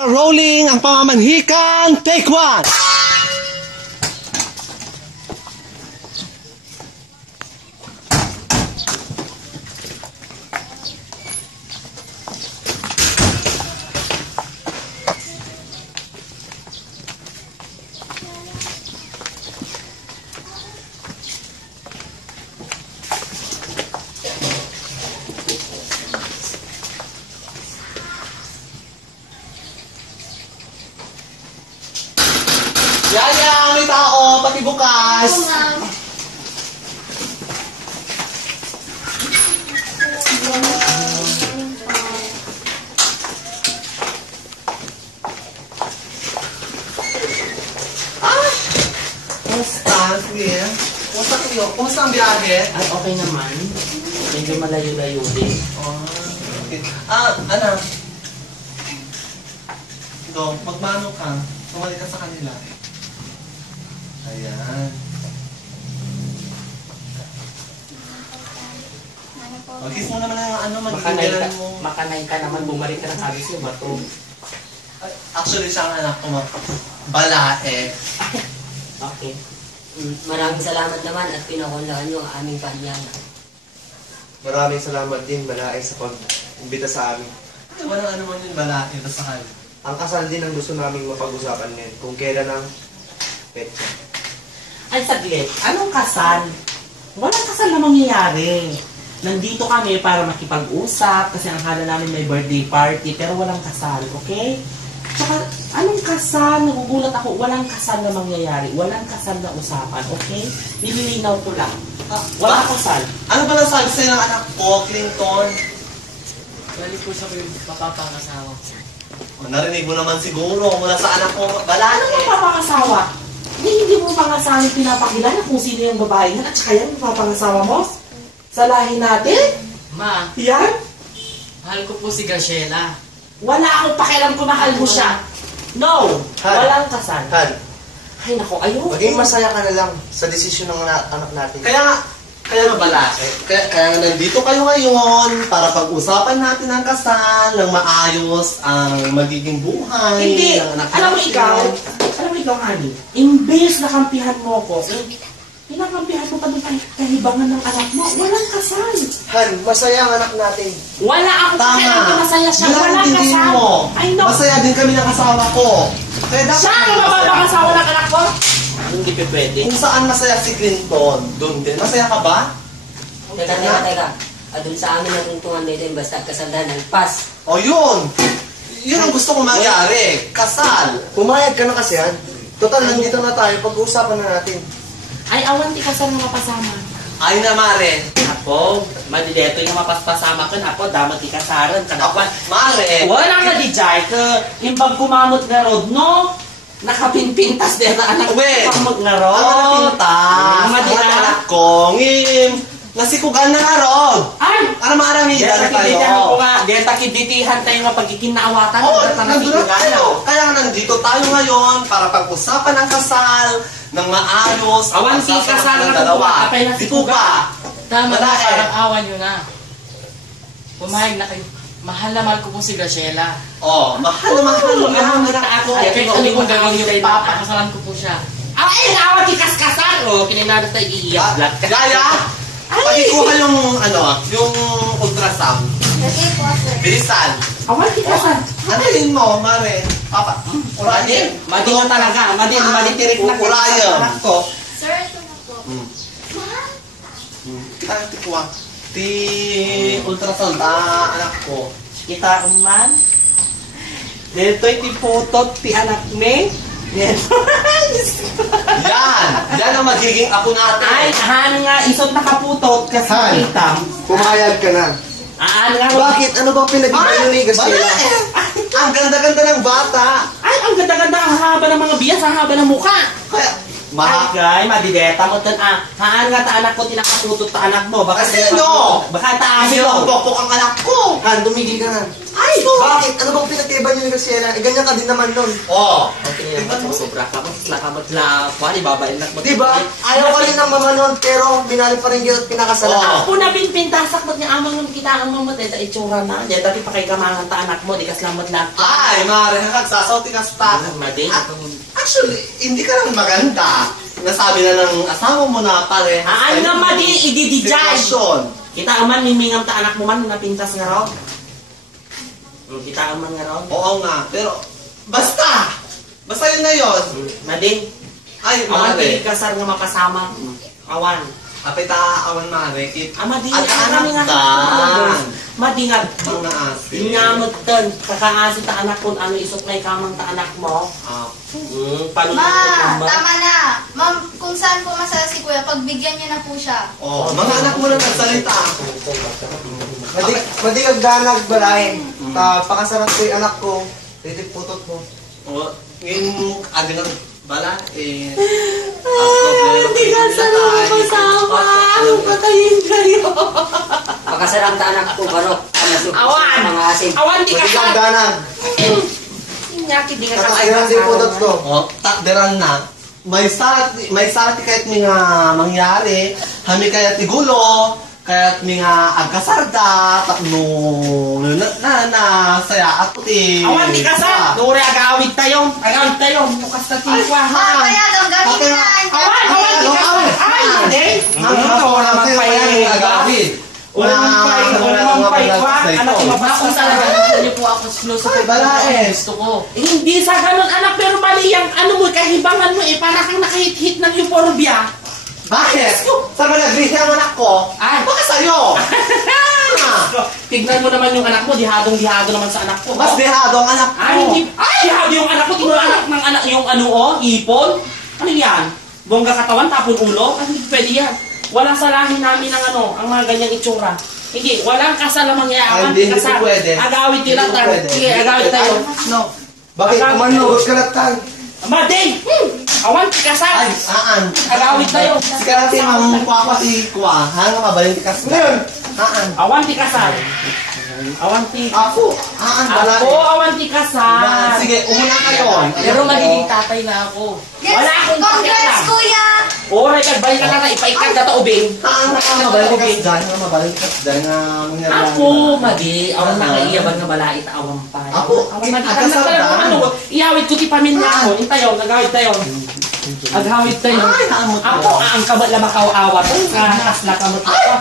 Rolling ang pamamanhikan, take one! Yaya, may tao, pati bukas. Kumusta? Sige. Kumusta kayo? Kumusta ang biyahe? Ay, okay naman. Medyo malayo-layo din. Oh, okay. Ano? Ito, magmano ka? Sumali ka sa kanila. Ayan. Mag-kiss mo naman ang magiging mo. Makanay ka naman, bumalik ka ng habis yung bato. Actually, siya ang anak ko, balae. Okay. Maraming salamat naman at pinakunlaan nyo ang aming panyana. Maraming salamat din, Balae, sa pag-imbita sa amin. Walang ano man yung balae, basta kayo. Ang kasal din ang gusto naming mapag-usapan ngayon, kung kailan ang petsa. Ay, saglit. Anong kasal? Walang kasal na mangyayari. Nandito kami para makipag-usap kasi ang hala namin may birthday party pero walang kasal, okay? Tsaka, anong kasal? Nagugulat ako. Walang kasal na mangyayari. Walang kasal na usapan, okay? Nililinaw ko lang. Walang kasal. Ano ba nasabi sa'yo ng anak ko, Clinton? Bali po siya yung papapangasawa. Narinig mo naman siguro mula sa anak ko, balae. Ano mapapangasawa? Hindi mo pangasawa pinapakilala kung sino yung babae yan at saka yan mapapangasawa mo? Sa lahi natin? Ma, Yan? mahal ko po si Graciela. Wala akong pakialam kung mahal mo siya. No! Han. Walang kasal. Han, Ay nako, ayoko. maging masaya ka na lang sa desisyon ng anak natin. Kaya nga balae. Kaya nga nandito kayo ngayon para pag-usapan natin ang kasal, ng maayos ang magiging buhay. Hindi. ng anak Alam mo natin. ikaw, honey, imbes na kampihan mo ko, pinakampihan mo pa doon kahibangan ng anak mo. Walang kasal. Han, masaya ang anak natin. Wala akong pakialam kung masaya siya. Yun ang Walang intindihin kasal. mo. I know. Masaya din kami ng asawa ko. Kaya dapat Siya ang masaya. mapapangasawa ng anak ko? Hindi pa pwede. Kung saan masaya si Clinton, doon din. Masaya ka ba? Teka. Doon sa amin natungtungan din basta kasaldan ng pas. O yun! Yun ang gusto kong mangyari. Kasal. Pumayag ka na kasi, Han. Total, nandito na tayo, pag-uusapan na natin. Ay, awan ti kasal na mapasama. Ay na, Mare. Apo, madideto yung mapaspasama ko na po, damat ikasaran ka na. Mare. Wala nga di jay ka, imbag kumamot nga rod, no? Nakapinpintas din na anak Wait. pamot nga rod. Ang napintas. Madi Ang na. anak ko. Ngim. Nasikugan na nga, Rod. Ay! Ano maramida na Deta ko tayo? nga, deta kiditihan tayo nga pagkikinaawatan. Oo, deta na nandun na tayo. piniganaw. Kaya nga nandito tayo ngayon para pag-usapan ang kasal ng maayos. Awan, si pag-usapan kasal ng na dalawa. po, apay na Di si po Kuga. ba? Tama na, Babae. parang awan nyo na. Pumayag na kayo. Mahal na mahal ko po si Graciela. Oh, mahal na mahal mo ang anak ko. Ay, Kahit ano ano yung kung gawin nyo, makakita? papakasalan ko po siya. Ay, awan ti kaskasan! O, kininadas tayo iiyak. Black ka. Yaya, pagikuha yung ultrasound. Bilisan. Awan ti kaskasan. Ano yun mo, Mare? Papa, urayin. Madi nga talaga. Madi tirik na Urayin. anak ko. Sir, ito na po. Tayo tikuha. Ti ultrasound, anak ko. Kita man. Dito'y ti putot ti anak me. Dito. Yan ang magiging apo natin. Ay, han nga, isot nakaputot kasi Han. kita. Pumayag ka na. Nga. Bakit? Ano bang pinag-iba ni Graciela? Babae. Ang ganda-ganda ng bata. Ay, ang ganda-ganda, ang haba ng mga biyas, ang haba ng mukha. Kaya, Ay, gay, madideta mo tan haan nga ta anak ko tinakaputot ta anak mo. Baka Sino? Baka ta Kasi mo. pokpok ang anak ko. Han, tumigil ka na. Ay, Ay! Bakit? Ano bang pinagkaiba niyo ni Graciela? Eh, ganyan ka din naman nun. Oh! Okay na naman, sobra ka. Maslakamat lang. Kuhan, ibabain lang. Di ba? Ayaw ka rin ng mama nun, pero binali pa rin kita at pinakasalan. Oo. Ako na pinpintasak mo niya amang nung kita ang mamot. Ito itsura na. Diyan dati pa kay kamangan ta anak mo. Di ka salamat na. Ay, mare, nagsasaw, tikas pa. Mading. Actually, hindi ka lang maganda. Nasabi na ng asawa mo na pare. Aan nga mading ididijay. Sitwasyon. Kita aman, mimingam ta anak mo man napintas nga raw. Kita aman nga raw. Oo nga, pero basta! Basta yun na yun. Mading. Ay, Awan mare. kay kasar nga mapasama. Awan. Apita awan mare. Mading. At anak ta. Madingag. Mga asin. Inyamot ton. Kakaasin ta anak kung ano isuklay kamang ta anak mo. Ah. Paano Ma, tama na. Ma'am, kung saan po masaya si Kuya, pagbigyan niyo na po siya. Oh, mga anak mo na nagsalita. Madigag ganag balahin. Pakasarap ko yung anak ko. Titip putot mo. Oh, ngayon, aga na bala, eh. Hindi ka sana mapasama. Anong patayin kayo? Pakasarang ta anak ko, barok. Awan! Mga asin. Awan, di ka Madigag sa... ganag. Nyaki, di ka sa... Kakasiran din putot ko. Oh, takderan na. May sarati kahit mga mangyari, hami kaya tigulo, kaya't mga agkasarda, tapno, saya at puti. Awan, di ka sa... Dore, agawid tayo. Agawid tayo. Bukas na tikwa, Ma, ha? kaya daw, gamitin na. Awan, awan, di ka sa... Ay, hindi. Ito, wala mang pay. Wala mang pay, kwa. Anak, Bakit talaga gusto niyo po ako sinusupport Bala, eh. gusto ko. hindi sa ganun, anak, pero mali yung ano mo, kahibangan mo eh, para kang nakahit-hit ng euphorbia. Bakit? Sa malagris ang anak ko? Ay. Baka sa'yo. Tignan mo naman yung anak mo, dihadong-dihado naman sa anak ko. Mas dehado ang anak ko. Ay, hindi. Ay, dihado yung anak ko. Tignan mo anak ng anak, yung ano, oh, ipon. Ano yan? Bongga katawan, tapon ulo? Ay, hindi pwede yan. Walang salahin namin ng ano, ang mga ganyang itsura. Hindi, walang kasal na mangyayari. Hindi pwede. Agawid tila Hindi tayo. pwede. Sige, agawid tayo. No. Bakit? Kumanugos ka latan. Mading! Awan, kasal! Ay, aan. Agawid tayo. Si karate ang kuha si kuha. Hanga mabaling tikas. Ngayon. Aan. Awan ti kasal. Awan ti... Ako. Aan. Wala. Ako, awan ti kasal. Sige, umuna kayo. Pero magiging tatay na ako. Yes, Wala akong congrats, pakialam. Kuya! Oray, kagbalik ka na na, ipaikat ka ta ubing. Aan. Mabaling tikas dyan. Mabaling tikas dyan. Ako, madi, awan na nga iyaban nga balait, awan pa. Ako, awan madi, agkasal ka da. ano, iawit ko ti pamilya ko, intayo, nagawid tayo. Aghawid tayo. Ay, naamot ko. Ako, ang kabal na makaw-awat. Kasla kamot ako.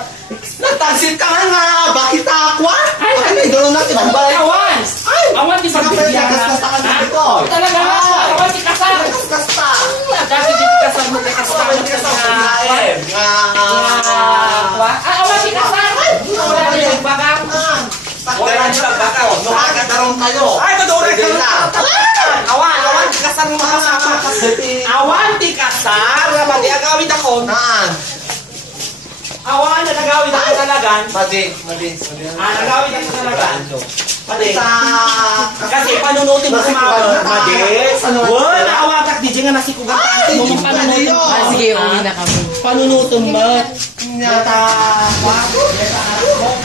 Nagtansit ka nga. Bakit ako? Ay, Ay, doon natin ang balay. Awan! Ay, Awan ti pagbigyan Kapag nagkastakan Ha? dito. Talaga, awan ti kasal. Kasta. Dati di kasal mo kay kasal. Mabaling tikas ang pagkain. Awan ti kasal. Wala na yung bagang. Wala nyo lang baka. Nakakatarong tayo. Ay, maduray ka Sige na. lang. Awan ti kasal mo makasama. Awan ti kasal. Madi agawid ako. Naan. Awan na nagawid ako talagan. Madi. Nagawid ako talagan. Madi. Sa... Kasi panunutin mo kumabot. Madi. Wala awatak di nga nasikugan. Mo Pwede panunutin. yun. Ah, sige, uwi na kami. Panunutin mo. Nyata.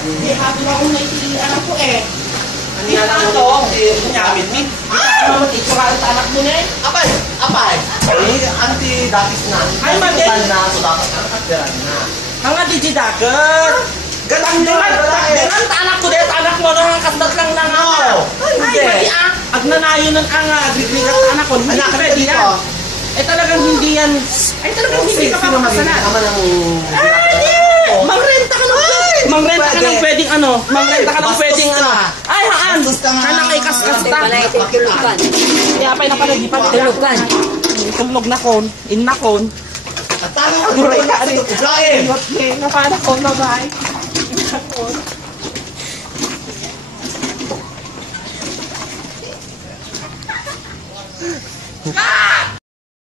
Hindi hato na akong naitili anak ko eh. Ano yan ang Kunyamit mi. Ano ito ka ang anak mo na eh. Apay! Apay! Eh, anti-datis na. Ay, madi. Na, so dapat ang katderan na. Mga digidaker. Ganang anak ko dito, anak mo nang kasdat lang na nga. Ay, madi ah. Agnanayonan ang agrigrigat sa anak ko. Hindi Anak, pwede dito. yan. Eh talagang hindi yan. Ay talagang hindi ka papakasalan. Tama ng... Mangrenta ka ng Mangrenta ka ng pwedeng ano. Mangrenta ka ng bastos pwedeng ka. ano. Ay haan. Bastos ka nga. Hanang ay kaskasta. Balay ito tulukan. Kaya pa'y napalagipan. Tulukan. Tulog na kon. Innakon. At tama ang guray ka sa Ibrahim! Napana ko na ba?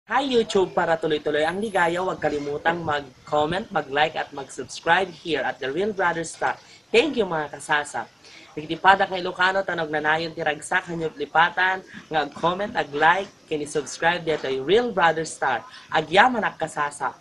Hi YouTube! Para tuloy-tuloy ang ligaya, huwag kalimutang mag-comment, mag-like at mag-subscribe here at The Real Brothers Star. Thank you mga kasasa! Nagtipada kay Lucano, tanog na nayon tiragsak, hanyop lipatan, nga comment, ag-like, kini-subscribe dito yung Real Brothers Star. Agyaman ak kasasa.